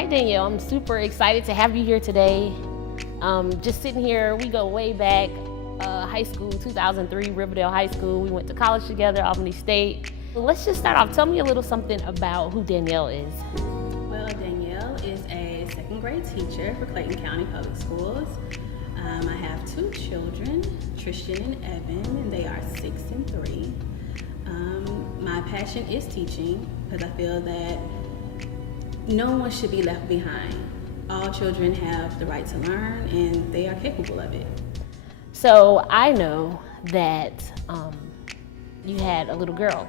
Hi Danielle, I'm super excited to have you here today. Just sitting here, we go way back, high school, 2003, Riverdale High School. We went to college together, Albany State. Let's just start off. Tell me a little something about who Danielle is. Well, Danielle is a second grade teacher for Clayton County Public Schools. I have two children, Tristan and Evan, and they are 6 and 3. My passion is teaching because I feel that no one should be left behind. All children have the right to learn and they are capable of it. So I know that you had a little girl,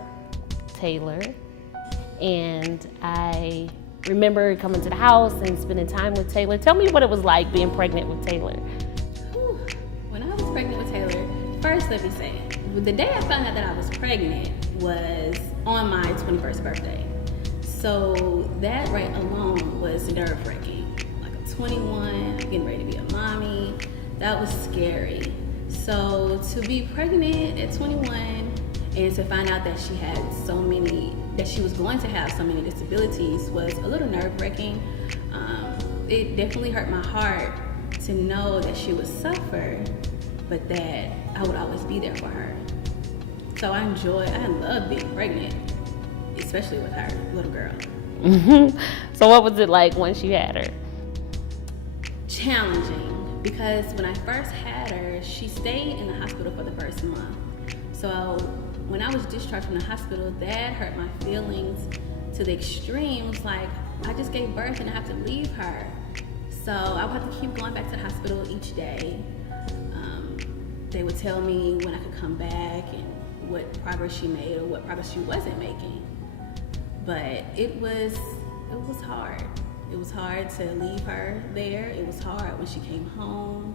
Taylor, and I remember coming to the house and spending time with Taylor. Tell me what it was like being pregnant with Taylor. When I was pregnant with Taylor, first let me say, the day I found out that I was pregnant was on my 21st birthday. So that right alone was nerve-wracking. Like I'm 21, I'm getting ready to be a mommy. That was scary. So to be pregnant at 21 and to find out that she had that she was going to have so many disabilities was a little nerve-wracking. It definitely hurt my heart to know that she would suffer, but that I would always be there for her. So I love being pregnant, especially with her, little girl. So what was it like once you had her? Challenging, because when I first had her, she stayed in the hospital for the first month. So when I was discharged from the hospital, that hurt my feelings to the extreme. It was like, I just gave birth and I have to leave her. So I would have to keep going back to the hospital each day. They would tell me when I could come back and what progress she made or what progress she wasn't making. But it was hard. It was hard to leave her there. It was hard when she came home,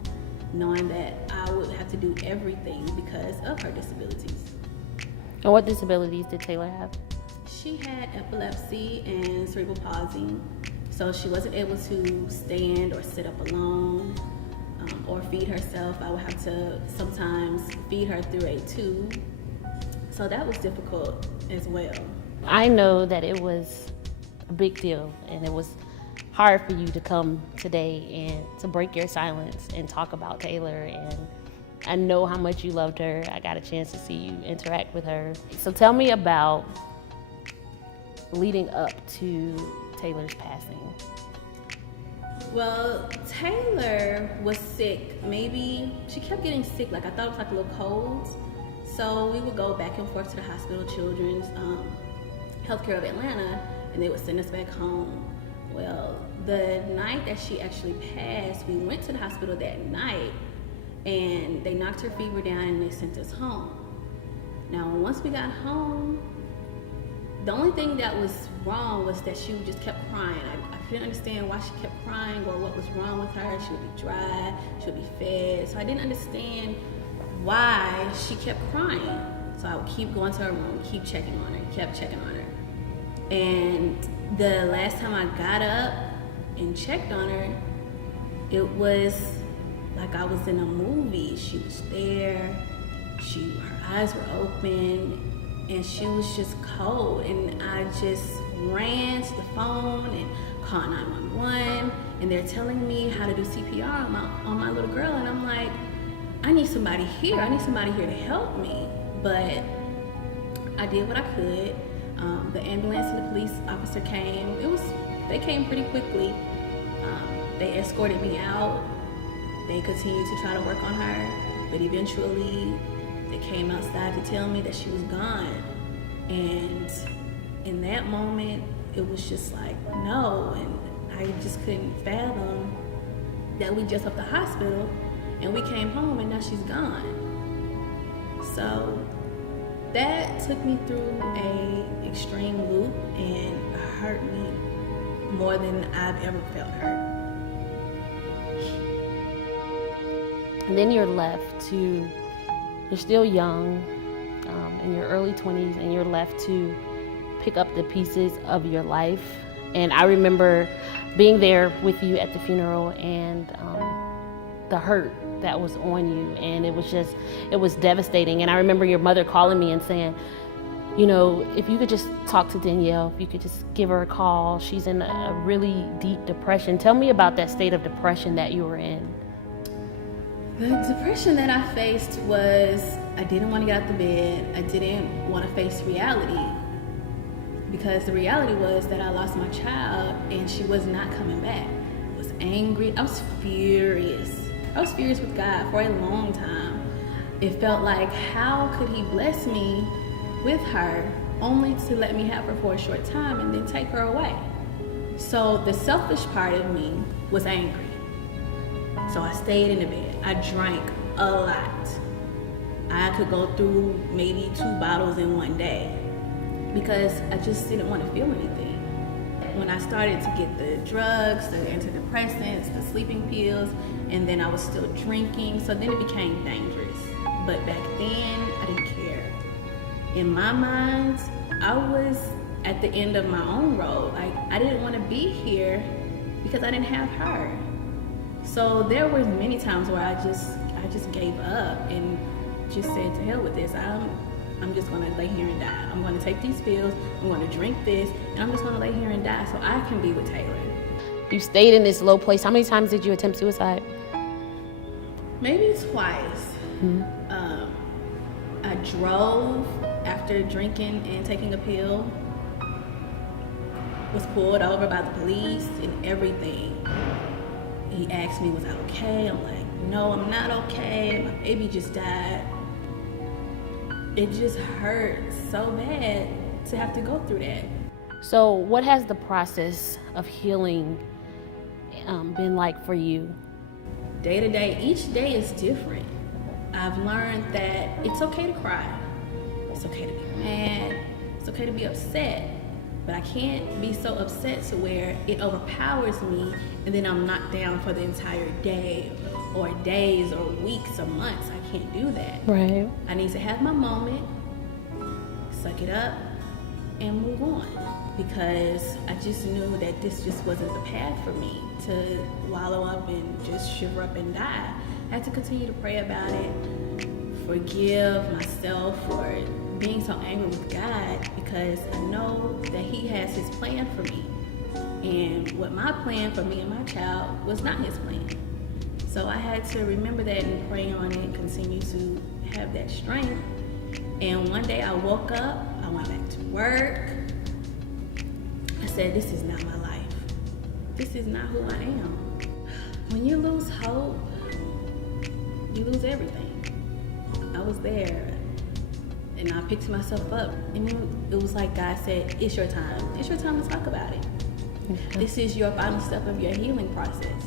knowing that I would have to do everything because of her disabilities. And what disabilities did Taylor have? She had epilepsy and cerebral palsy, so she wasn't able to stand or sit up alone or feed herself. I would have to sometimes feed her through a tube. So that was difficult as well. I know that it was a big deal and it was hard for you to come today and to break your silence and talk about Taylor, and I know how much you loved her. I got a chance to see you interact with her. So tell me about leading up to Taylor's passing. Well, Taylor was sick. Maybe she kept getting sick. Like I thought it was like a little cold. So we would go back and forth to the hospital, Children's Healthcare of Atlanta, and they would send us back home. Well, the night that she actually passed, we went to the hospital that night and they knocked her fever down and they sent us home. Now, once we got home, the only thing that was wrong was that she just kept crying. I couldn't understand why she kept crying or what was wrong with her. She would be dry, she would be fed. So I didn't understand why she kept crying. So I would keep going to her room, keep checking on her, kept checking on her. And the last time I got up and checked on her, it was like I was in a movie. She was there, her eyes were open, and she was just cold. And I just ran to the phone and called 911, and they're telling me how to do CPR on my little girl, and I'm like, I need somebody here. I need somebody here to help me. But I did what I could. The ambulance and the police officer came. They came pretty quickly. They escorted me out. They continued to try to work on her, but eventually they came outside to tell me that she was gone. And in that moment, it was just like, no, and I just couldn't fathom that we just left the hospital and we came home and now she's gone. So that took me through a extreme loop and hurt me more than I've ever felt hurt. And then you're still young, in your early 20s, and you're left to pick up the pieces of your life. And I remember being there with you at the funeral and the hurt that was on you, and it was devastating. And I remember your mother calling me and saying, you know, if you could just talk to Danielle, if you could just give her a call. She's in a really deep depression. Tell me about that state of depression that you were in. The depression that I faced was I didn't want to get out of the bed. I didn't want to face reality, because the reality was that I lost my child and she was not coming back. I was angry. I was furious. I was furious with God for a long time. It felt like, how could he bless me with her only to let me have her for a short time and then take her away? So the selfish part of me was angry. So I stayed in the bed. I drank a lot. I could go through maybe 2 bottles in one day because I just didn't want to feel anything. When I started to get the drugs, the antidepressants, the sleeping pills, and then I was still drinking, so then it became dangerous. But back then, I didn't care. In my mind, I was at the end of my own road. Like, I didn't want to be here because I didn't have her. So there were many times where I just gave up and just said, to hell with this. I'm just gonna lay here and die. I'm gonna take these pills, I'm gonna drink this, and I'm just gonna lay here and die so I can be with Taylor. You stayed in this low place. How many times did you attempt suicide? Maybe twice. Mm-hmm. I drove after drinking and taking a pill, was pulled over by the police and everything. He asked me, was I okay? I'm like, no, I'm not okay. My baby just died. It just hurt so bad to have to go through that. So what has the process of healing been like for you? Day to day, each day is different. I've learned that it's okay to cry. It's okay to be mad. It's okay to be upset. But I can't be so upset to where it overpowers me and then I'm knocked down for the entire day or days or weeks or months. I can't do that. Right. I need to have my moment, suck it up, and move on. Because I just knew that this just wasn't the path for me to wallow up and just shiver up and die. I had to continue to pray about it, forgive myself for being so angry with God, because I know that he has his plan for me. And what my plan for me and my child was not his plan. So I had to remember that and pray on it and continue to have that strength. And one day I woke up, I went back to work. I said, this is not my life. This is not who I am. When you lose hope, you lose everything. I was there and I picked myself up, and it was like God said, it's your time. It's your time to talk about it. Mm-hmm. This is your final step of your healing process.